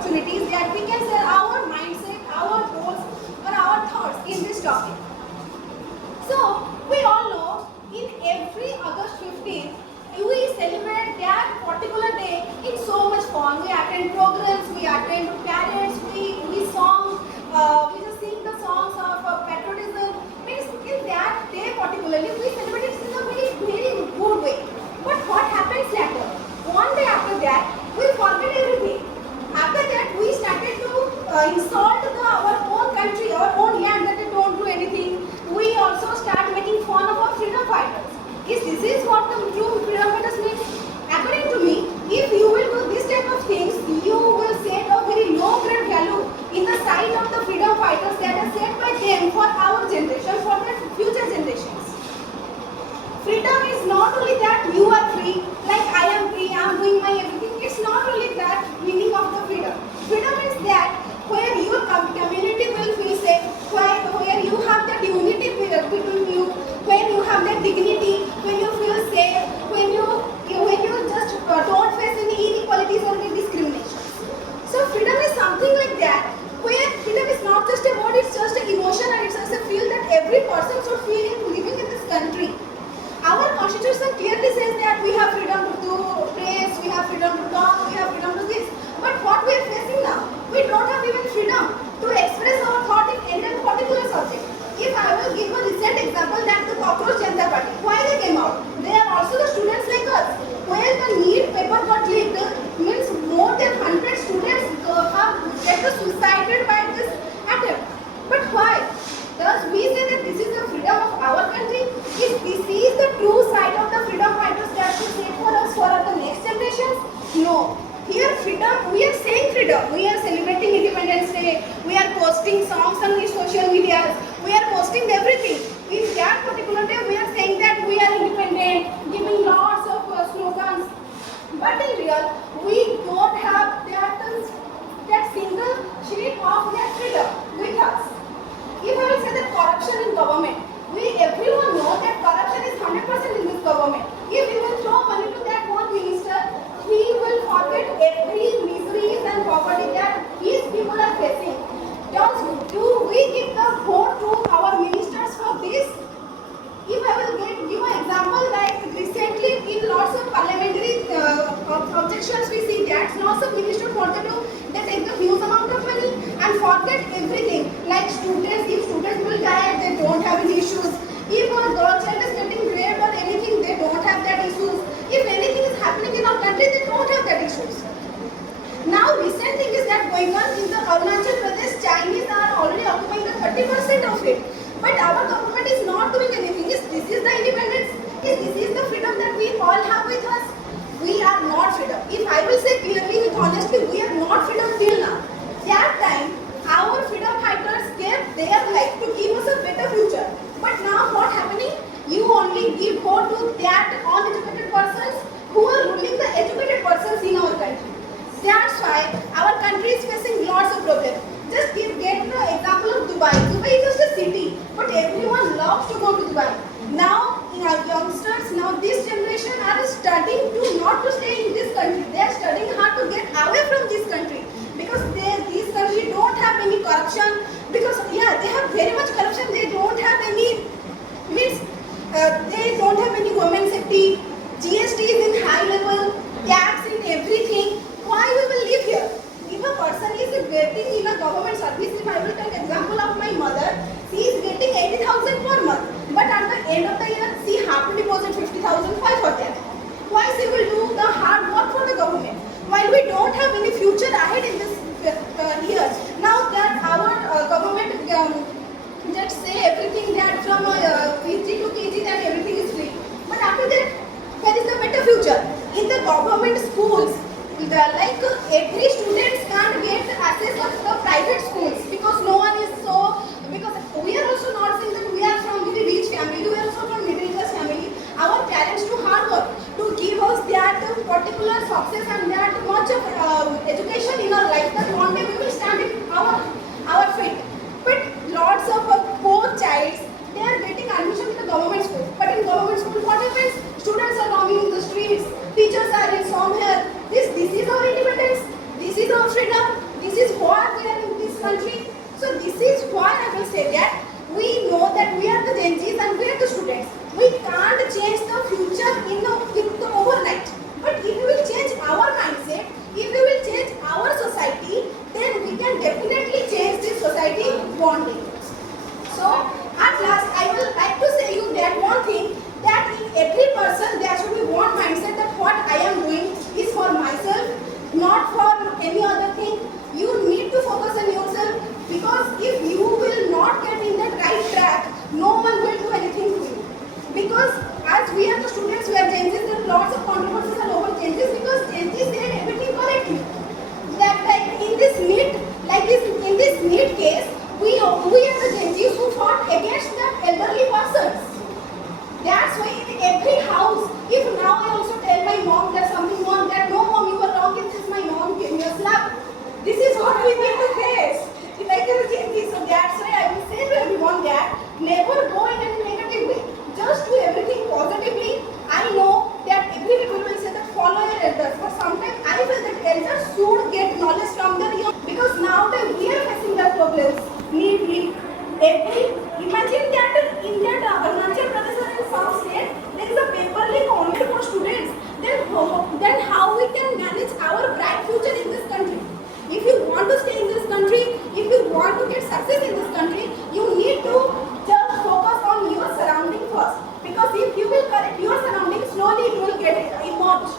opportunities that we can share our mindset, our goals, or our thoughts in this topic. So, we all know in every August 15th, we celebrate that particular day in so much fun. We attend programs, we attend parades, we song, we just sing the songs of patriotism. Means in that day particularly, we celebrate it in a very good way. But what happens later? One day after that, we forget everything. After that, we started to insult our own country, our own land, that they don't do anything. We also start making fun of our freedom fighters. This is what the true freedom fighters means. According to me, if you will do this type of things, you will set a very low grade value in the sight of the freedom fighters that are set by them for our generation, for their future generations. Freedom is not only that you are free, like I am free, I am doing my everything. It's not only that meaning of the freedom. Freedom is that where your community will feel safe, where you have that unity between you, when you have that dignity, when you feel safe, when you just don't face any inequalities or any discrimination. So freedom is something like that, where freedom is not just a word, it's just an emotion and it's just a feel that every person should feel in living in this country. Our constitution clearly says that we have freedom to do press, we have freedom to talk, we have freedom to this. But what we are facing now, we don't have even freedom to express our thought in any particular subject. If I will give a recent example, that the Cockroach Janata Party, why they came out? They are also the students like us. Where the NEET paper got leaked, means more than 100 students have get suicided by this attempt. But why? Thus we say that this is the freedom of our country. If this is the true side of the freedom fighters that should say for us for the next generations? No. Here freedom, we are saying freedom. We are celebrating Independence Day. We are posting songs on the social media. We are posting everything. In that particular day, we are saying that we are independent, giving lots of slogans. But in real, we don't have that single shade of that freedom with us. If I will say that corruption in government, everyone knows that corruption is 100% in this government. If you will throw money to that one minister, he will forget every miseries and poverty that these people are facing. Do we give the vote to our ministers for this? If I will give an example, like recently in lots of parliamentary objections we see that lots of ministers wanted to take a huge amount of money and forget everything. Like students, if students will die, they don't have any issues. If a girl child is getting raped or anything, they don't have that issues. If anything is happening in our country, they don't have that issues. Now recent thing is that going on in the Arunachal Pradesh, Chinese are already occupying the 30% of it. But our government is not doing anything. This is the independence. This is the freedom that we all have with us. We are not freedom. If I will say clearly, with honesty, we are not freedom till now. That time, our freedom fighters gave their life to give us a better future. But now what happening? You only give vote to that uneducated persons who are ruling the educated persons in our country. That's why our country is facing lots of problems. Just get the example of Dubai. Dubai is just a city, but everyone loves to go to Dubai. Now, youngsters, now this generation are studying to not to stay in this country. They are studying how to get away from this country because this country don't have any corruption. Because they have very much corruption. They don't have any they don't have any government safety. GST is in high level, tax in everything. Why we will live here? If a person is getting in a government service, if I will take example of my mother, she is getting 80,000 per month. But at the end of the year, she have to deposit 50,000 for that. Why she will do the hard work for the government? While we don't have any future ahead in this years. Now that our government just say everything that from PG to KG that everything is free. But after that, where is the better future? In the government schools, like every student can't get access to the private schools because no one is so, because we are also not saying that we are from very rich family, we are also from middle class family. Our parents do hard work to give us that particular success and that much of education in our life that one day we will stand in our feet. But lots of poor childs, they are getting admission in the government school. But in government school, what happens? Students are roaming in the streets, teachers are in somewhere. This is our independence. This is our freedom. This is why we are in this country. So this is why I will say that we know that we are the Gen Zs and we are the students. We can't change the future in the overnight. But if we will change our mindset, if we will change our society, then we can definitely change this society one day. So at last, I will like to say you that one thing, that in every person there should be one mindset that what I am doing is for myself, not for any other thing. You need to focus on yourself, because if you will not get in that right track, no one will do anything to you. Because as we are the students, we are Gen Zs, there are lots of controversies and over Gen Zs, because Gen Zs said everything correctly. That like in this NEET case, we are the Gen Zs who fought against the elderly persons. That's why in every house, if now I also tell my mom there's something wrong, that no mom, you are wrong, it is my mom gave me a slap. This is what we need to face. Like a Gen Z. So that's why I will say to everyone that never go in a negative way. Just do everything positively. I know that every people will say that follow your elders, but sometimes I feel that elders should get knowledge from their young, because nowadays we are facing the problems. Imagine that in that Arunachal Pradesh or in some state, there is a paper leak only for students. Then how we can manage our bright future in this country? If you want to stay in this country, if you want to get success in this country, you need to just focus on your surrounding first. Because if you will correct your surroundings, slowly you will get it emerged.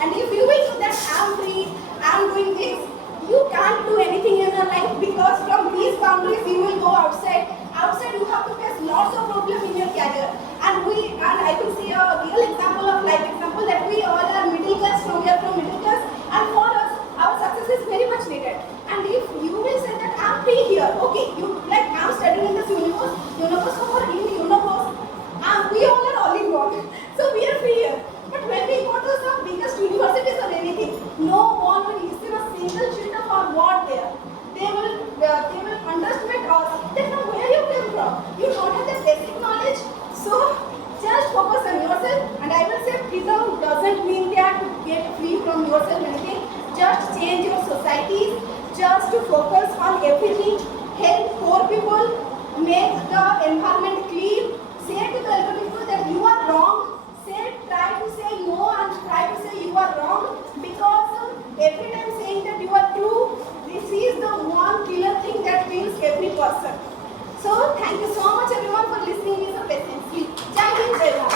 And if you will do that, I'm free, I'm doing this, you can't do anything in your life, because from these boundaries you will go outside. Outside you have to face lots of problems in your career. And I will see a real example of life example that we all are middle class, we are from middle class, and for us our success is very much needed. And if you will say that I'm free here, okay, you like I'm studying in this universe or in the universe, we all are all in one. So we are free here. But when we go to some biggest universities or anything, no one will receive a single sheet of our word there. They will underestimate us. Then from where you came from? You don't have the basic knowledge. So just focus on yourself. And I will say freedom doesn't mean that to get free from yourself anything. Just change your society. Just to focus on everything. Help poor people. Make the environment clean. Say to the elder people that you are wrong. Try to say no and try to say you are wrong, because every time saying that you are true, this is the one killer thing that kills every person. So thank you so much everyone for listening. Is a patience. Jai Hind, Jai Bharat.